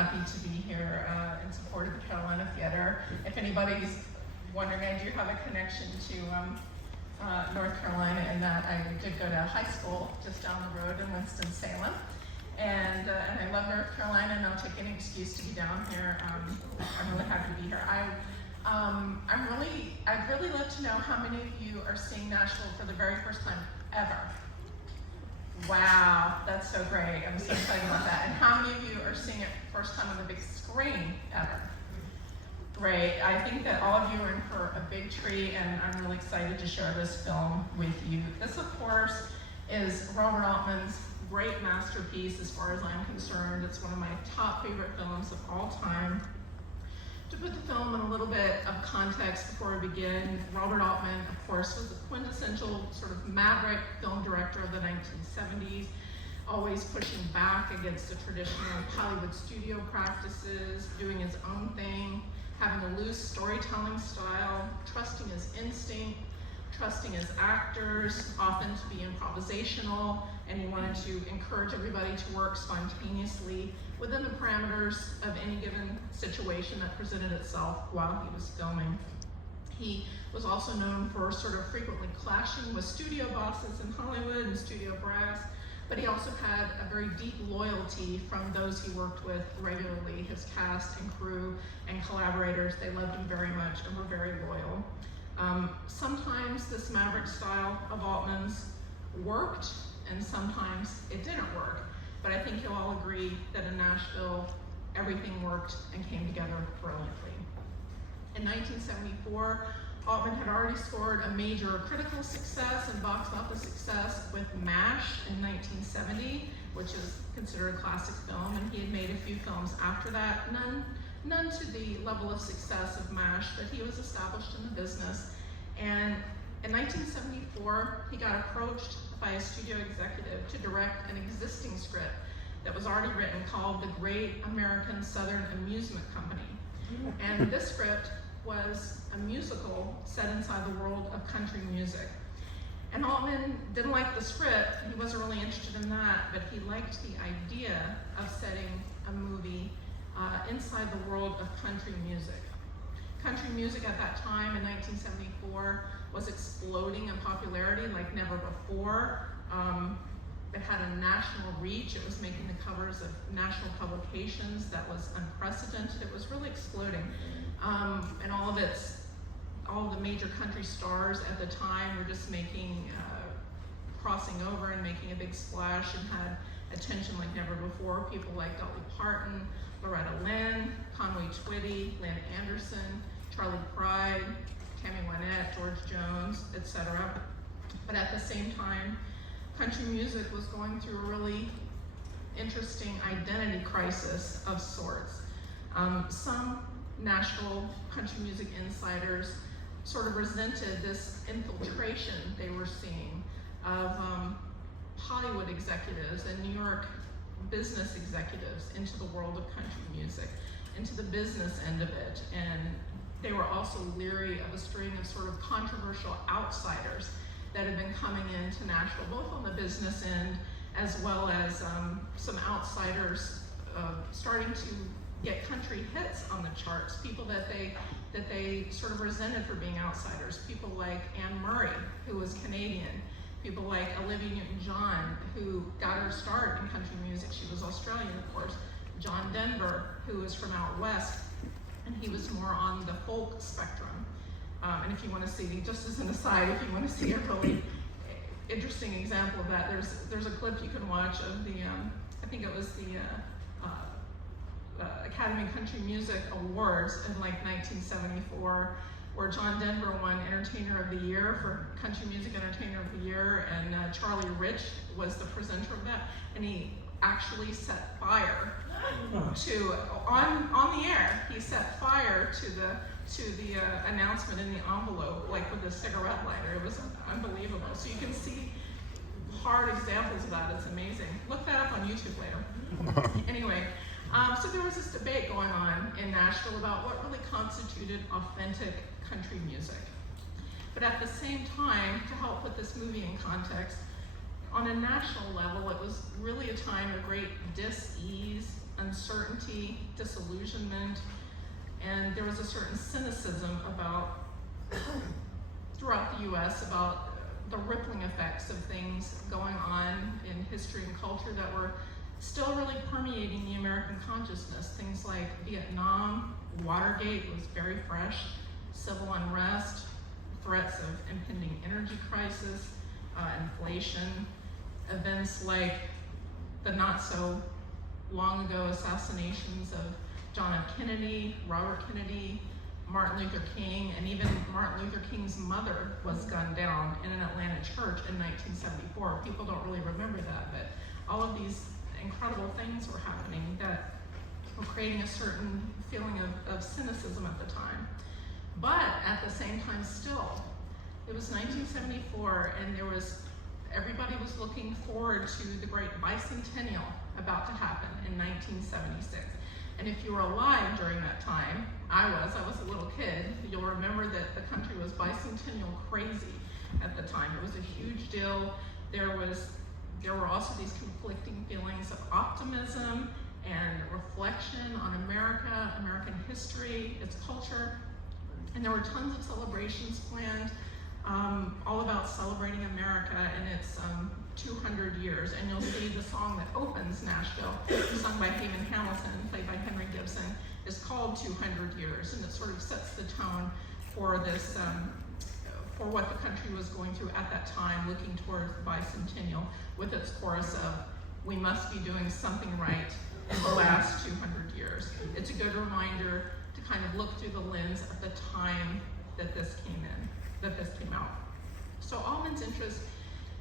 happy to be here in support of the Carolina Theater. If anybody's wondering, I do have a connection to North Carolina in that I did go to high school just down the road in Winston-Salem. And I love North Carolina, and I'll take any excuse to be down here. I'm really happy to be here. I'd really love to know how many of you are seeing Nashville for the very first time ever. Wow, that's so great. I'm so excited about that. And how many of you are seeing it first time on the big screen ever? Great. I think that all of you are in for a big treat, and I'm really excited to share this film with you. This, of course, is Robert Altman's great masterpiece as far as I'm concerned. It's one of my top favorite films of all time. To put the film in a little bit of context before we begin, Robert Altman, of course, was the quintessential sort of maverick film director of the 1970s, always pushing back against the traditional Hollywood studio practices, doing his own thing, having a loose storytelling style, trusting his instinct, trusting his actors, often to be improvisational, and he wanted to encourage everybody to work spontaneously within the parameters of any given situation that presented itself while he was filming. He was also known for sort of frequently clashing with studio bosses in Hollywood and studio brass, but he also had a very deep loyalty from those he worked with regularly, his cast and crew and collaborators. They loved him very much and were very loyal. Sometimes this maverick style of Altman's worked, and sometimes it didn't work. But I think you'll all agree that in Nashville, everything worked and came together brilliantly. In 1974, Altman had already scored a major critical success and box office success with MASH in 1970, which is considered a classic film, and he had made a few films after that, none to the level of success of MASH, but he was established in the business. And in 1974, he got approached by a studio executive to direct an existing script that was already written called The Great American Southern Amusement Company. And this script was a musical set inside the world of country music. And Altman didn't like the script, he wasn't really interested in that, but he liked the idea of setting a movie inside the world of country music. Country music at that time in 1974 was exploding in popularity like never before. It had a national reach. It was making the covers of national publications. That was unprecedented. It was really exploding. And all of the major country stars at the time were just crossing over and making a big splash and had attention like never before. People like Dolly Parton, Loretta Lynn, Conway Twitty, Lynn Anderson, Charlie Pride, Tammy Wynette, George Jones, etc. But at the same time, country music was going through a really interesting identity crisis of sorts. Some Nashville country music insiders sort of resented this infiltration they were seeing of Hollywood executives and New York business executives into the world of country music, into the business end of it. And they were also leery of a string of sort of controversial outsiders that had been coming into Nashville, both on the business end as well as some outsiders starting to get country hits on the charts, people that they sort of resented for being outsiders, people like Anne Murray, who was Canadian, people like Olivia Newton-John, who got her start in country music. She was Australian, of course. John Denver, who was from out west, and he was more on the folk spectrum. And if you want to see, just as an aside, if you want to see a really interesting example of that, there's a clip you can watch of the, I think it was the Academy Country Music Awards in like 1974, where John Denver won Entertainer of the Year for Country Music Entertainer of the Year, and Charlie Rich was the presenter of that, and he actually set fire to, on the air, he set fire to the announcement in the envelope, like with a cigarette lighter. It was unbelievable. So you can see hard examples of that. It's amazing. Look that up on YouTube later. Anyway, so there was this debate going on in Nashville about what really constituted authentic country music. But at the same time, to help put this movie in context, on a national level, it was really a time of great dis-ease, uncertainty, disillusionment, and there was a certain cynicism about, throughout the US, about the rippling effects of things going on in history and culture that were still really permeating the American consciousness. Things like Vietnam, Watergate was very fresh, civil unrest, threats of impending energy crisis, inflation, events like the not so long ago assassinations of John F. Kennedy, Robert Kennedy, Martin Luther King, and even Martin Luther King's mother was gunned down in an Atlanta church in 1974. People don't really remember that, but all of these incredible things were happening that were creating a certain feeling of cynicism at the time. But at the same time still, it was 1974 and everybody was looking forward to the great bicentennial about to happen in 1976. And if you were alive during that time, I was a little kid, you'll remember that the country was bicentennial crazy at the time. It was a huge deal. There were also these conflicting feelings of optimism and reflection on America, American history, its culture. And there were tons of celebrations planned, all about celebrating America and its 200 years. And you'll see the song that opens NASHVILLE, sung by Haven Hamilton, played by Henry Gibson, is called 200 Years. And it sort of sets the tone for this, for what the country was going through at that time, looking towards the bicentennial with its chorus of, we must be doing something right in the last 200 years. It's a good reminder to kind of look through the lens of the time that this came out. So Altman's interest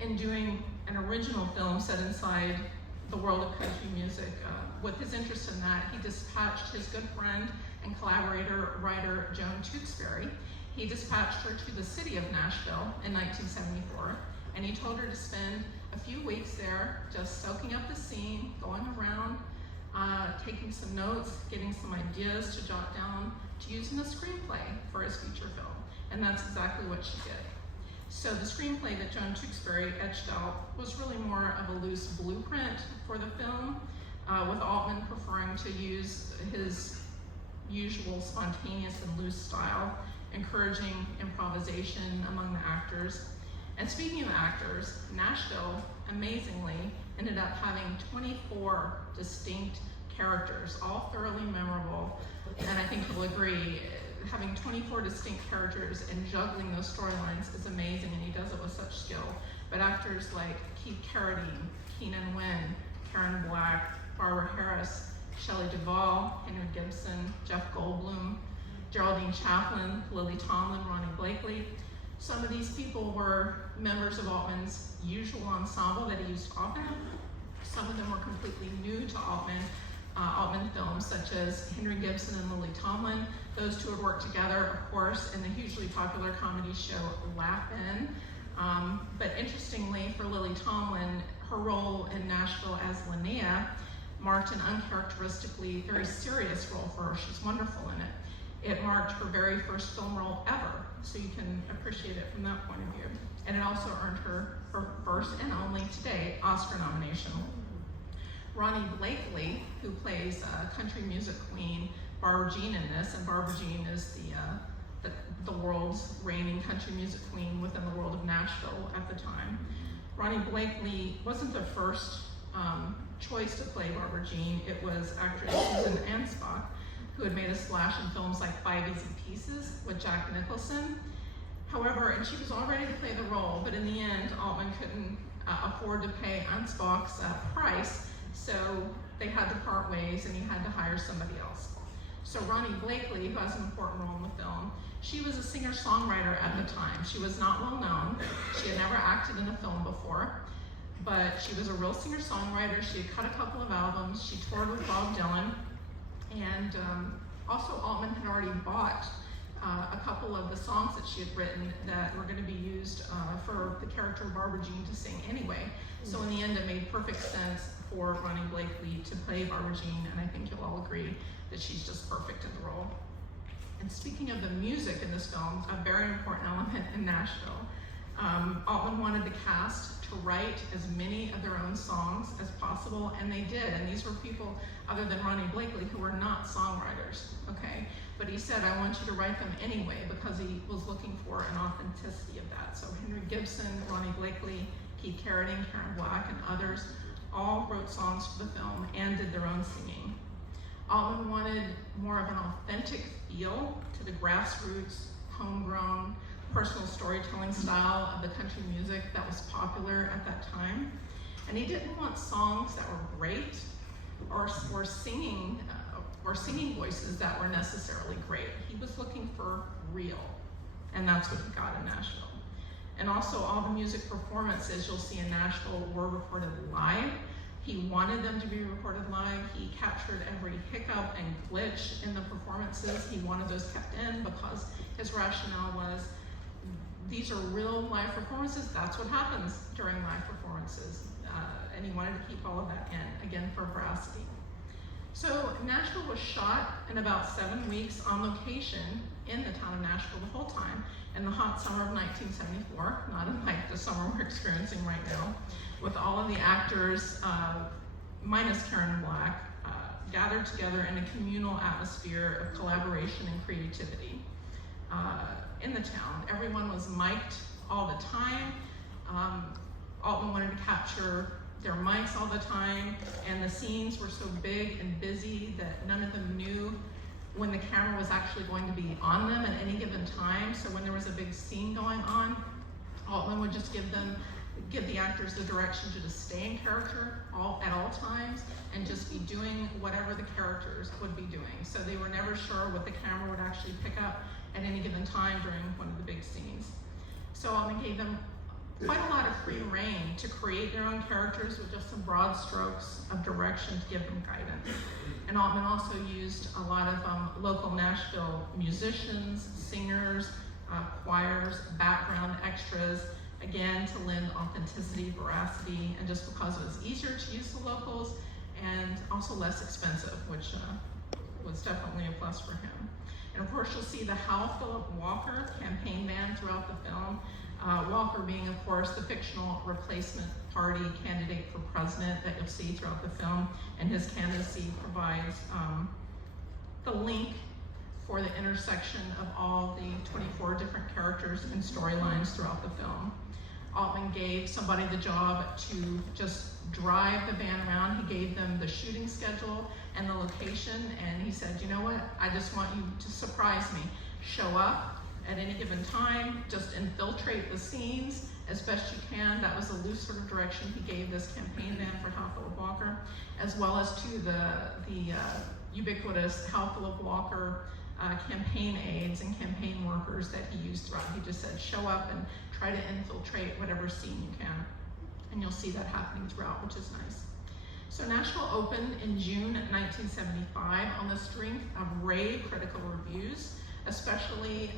in doing an original film set inside the world of country music, with his interest in that, he dispatched his good friend and collaborator, writer Joan Tewksbury. He dispatched her to the city of Nashville in 1974, and he told her to spend a few weeks there just soaking up the scene, going around, taking some notes, getting some ideas to jot down to use in a screenplay for his feature film. And that's exactly what she did. So the screenplay that Joan Tewksbury etched out was really more of a loose blueprint for the film, with Altman preferring to use his usual spontaneous and loose style, encouraging improvisation among the actors. And speaking of actors, Nashville, amazingly, ended up having 24 distinct characters, all thoroughly memorable. And I think you'll agree, having 24 distinct characters and juggling those storylines is amazing, and he does it with such skill. But actors like Keith Carradine, Keenan Wynn, Karen Black, Barbara Harris, Shelley Duvall, Henry Gibson, Jeff Goldblum, Geraldine Chaplin, Lily Tomlin, Ronnie Blakely. Some of these people were members of Altman's usual ensemble that he used often. Some of them were completely new to Altman films, such as Henry Gibson and Lily Tomlin. Those two had worked together, of course, in the hugely popular comedy show Laugh-In. But interestingly, for Lily Tomlin, her role in Nashville as Linnea marked an uncharacteristically very serious role for her. She's wonderful in it. It marked her very first film role ever, so you can appreciate it from that point of view. And it also earned her her first and only to date Oscar nomination. Ronnie Blakely, who plays country music queen Barbara Jean in this, and Barbara Jean is the world's reigning country music queen within the world of Nashville at the time. Ronnie Blakely wasn't the first choice to play Barbara Jean. It was actress Susan Ansbach, who had made a splash in films like Five Easy Pieces with Jack Nicholson. However, and she was all ready to play the role, but in the end, Altman couldn't afford to pay Ansbach's price, so they had to part ways and he had to hire somebody else. So Ronnie Blakely, who has an important role in the film, she was a singer-songwriter at the time. She was not well known. She had never acted in a film before, but she was a real singer-songwriter. She had cut a couple of albums. She toured with Bob Dylan, and also Altman had already bought a couple of the songs that she had written that were going to be used for the character of Barbara Jean to sing anyway. So in the end, it made perfect sense for Ronnie Blakely to play Barbara Jean, and I think you'll all agree that she's just perfect in the role. And speaking of the music in this film, a very important element in Nashville, Altman wanted the cast to write as many of their own songs as possible, and they did. And these were people other than Ronnie Blakely who were not songwriters, okay? But he said, I want you to write them anyway, because he was looking for an authenticity of that. So Henry Gibson, Ronnie Blakely, Keith Carradine, Karen Black, and others all wrote songs for the film and did their own singing. Altman wanted more of an authentic feel to the grassroots, homegrown, personal storytelling style of the country music that was popular at that time. And he didn't want songs that were great or singing voices that were necessarily great. He was looking for real, and that's what he got in Nashville. And also all the music performances you'll see in Nashville were recorded live. He wanted them to be recorded live. He captured every hiccup and glitch in the performances. He wanted those kept in because his rationale was, these are real live performances. That's what happens during live performances. And he wanted to keep all of that in, again, for veracity. So Nashville was shot in about 7 weeks on location in the town of Nashville the whole time in the hot summer of 1974, not unlike the summer we're experiencing right now, with all of the actors, minus Karen Black, gathered together in a communal atmosphere of collaboration and creativity in the town. Everyone was mic'd all the time. Altman wanted to capture their mics all the time, and the scenes were so big and busy that none of them knew when the camera was actually going to be on them at any given time. So when there was a big scene going on, Altman would just give the actors the direction to just stay in character at all times and just be doing whatever the characters would be doing. So they were never sure what the camera would actually pick up at any given time during one of the big scenes. So Altman gave them quite a lot of free rein to create their own characters with just some broad strokes of direction to give them guidance. And Altman also used a lot of local Nashville musicians, singers, choirs, background extras, again, to lend authenticity, veracity, and just because it was easier to use the locals and also less expensive, which was definitely a plus for him. And of course, you'll see the Hal Philip Walker campaign band throughout the film. Walker being, of course, the fictional replacement party candidate for president that you'll see throughout the film, and his candidacy provides the link for the intersection of all the 24 different characters and storylines throughout the film. Altman gave somebody the job to just drive the band around. He gave them the shooting schedule and the location, and he said, you know what, I just want you to surprise me. Show up at any given time, just infiltrate the scenes as best you can. That was a loose sort of direction he gave this campaign band for Hal Philip Walker, as well as to the ubiquitous Hal Philip Walker campaign aides and campaign workers that he used throughout. He just said, show up and try to infiltrate whatever scene you can. And you'll see that happening throughout, which is nice. So Nashville opened in June 1975 on the strength of rave critical reviews, especially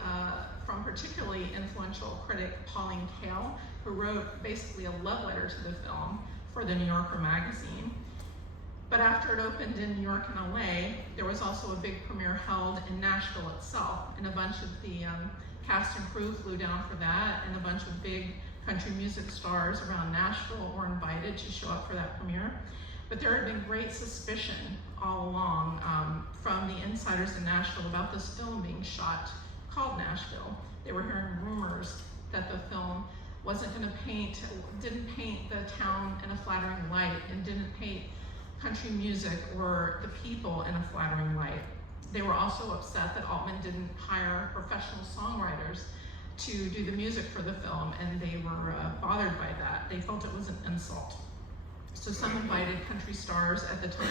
from particularly influential critic Pauline Kael, who wrote basically a love letter to the film for the New Yorker magazine. But after it opened in New York and LA, there was also a big premiere held in Nashville itself, and a bunch of the cast and crew flew down for that, and a bunch of big country music stars around Nashville were invited to show up for that premiere. But there had been great suspicion all along from the insiders in Nashville about this film being shot called Nashville. They were hearing rumors that the film didn't paint the town in a flattering light, and didn't paint country music or the people in a flattering light. They were also upset that Altman didn't hire professional songwriters to do the music for the film, and they were bothered by that. They felt it was an insult. So some invited country stars at the time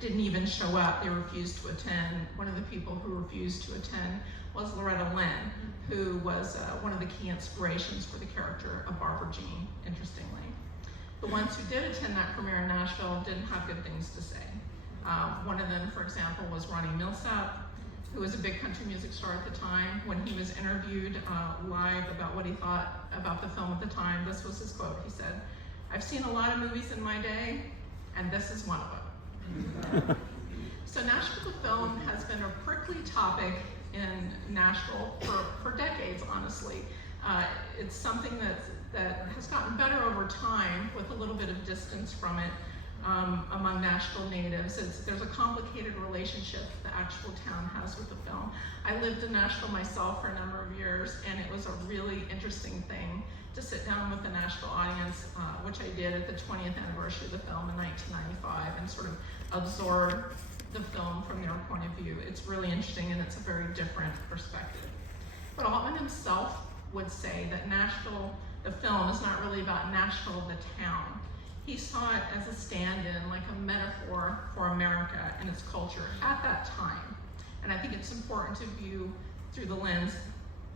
didn't even show up. They refused to attend. One of the people who refused to attend was Loretta Lynn, who was one of the key inspirations for the character of Barbara Jean, interestingly. The ones who did attend that premiere in Nashville didn't have good things to say. One of them, for example, was Ronnie Millsap, who was a big country music star at the time. When he was interviewed live about what he thought about the film at the time, this was his quote. He said, "I've seen a lot of movies in my day, and this is one of them." So Nashville the film has been a prickly topic in Nashville for decades, honestly. It's something that has gotten better over time with a little bit of distance from it among Nashville natives. There's a complicated relationship the actual town has with the film. I lived in Nashville myself for a number of years, and it was a really interesting thing to sit down with the Nashville audience, which I did at the 20th anniversary of the film in 1995, and sort of absorb the film from their point of view. It's really interesting, and it's a very different perspective. But Altman himself would say that Nashville, the film, is not really about Nashville, the town. He saw it as a stand-in, like a metaphor for America and its culture at that time. And I think it's important to view through the lens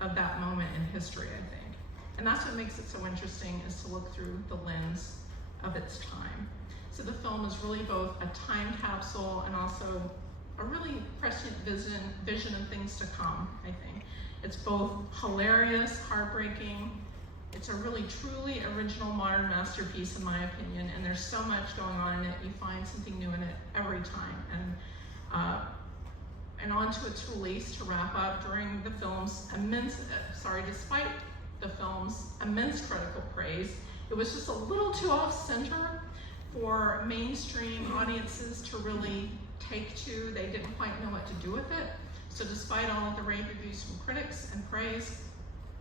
of that moment in history, I think. And that's what makes it so interesting, is to look through the lens of its time. So the film is really both a time capsule and also a really prescient vision of things to come, I think. It's both hilarious, heartbreaking. It's a really, truly original modern masterpiece, in my opinion, and there's so much going on in it. You find something new in it every time. And on to its release, to wrap up, during the film's despite the film's immense critical praise, it was just a little too off-center for mainstream audiences to really take to. They didn't quite know what to do with it. So despite all of the rave reviews from critics and praise,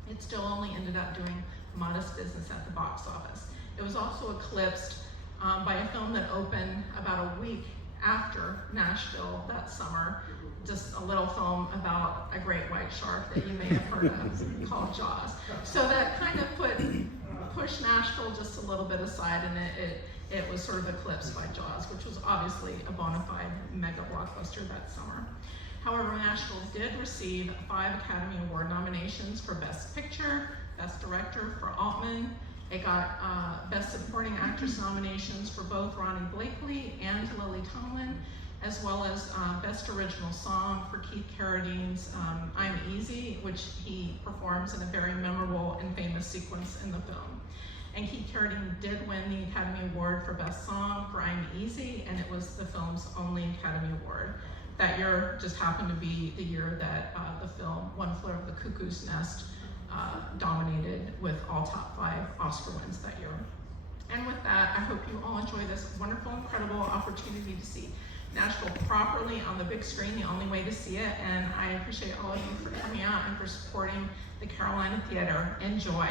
it still only ended up doing modest business at the box office. It was also eclipsed by a film that opened about a week after Nashville that summer, just a little film about a great white shark that you may have heard of called Jaws. So that kind of pushed Nashville just a little bit aside, and it was sort of eclipsed by Jaws, which was obviously a bona fide mega blockbuster that summer. However, Nashville did receive 5 Academy Award nominations for Best Picture, Best Director for Altman. It got Best Supporting Actress nominations for both Ronnie Blakely and Lily Tomlin, as well as Best Original Song for Keith Carradine's I'm Easy, which he performs in a very memorable and famous sequence in the film. And Keith Carradine did win the Academy Award for Best Song for I'm Easy, and it was the film's only Academy Award. That year just happened to be the year that the film One Flew Over the Cuckoo's Nest dominated with all top 5 Oscar wins that year. And with that, I hope you all enjoy this wonderful, incredible opportunity to see Nashville properly on the big screen, the only way to see it. And I appreciate all of you for coming out and for supporting the Carolina Theater. Enjoy.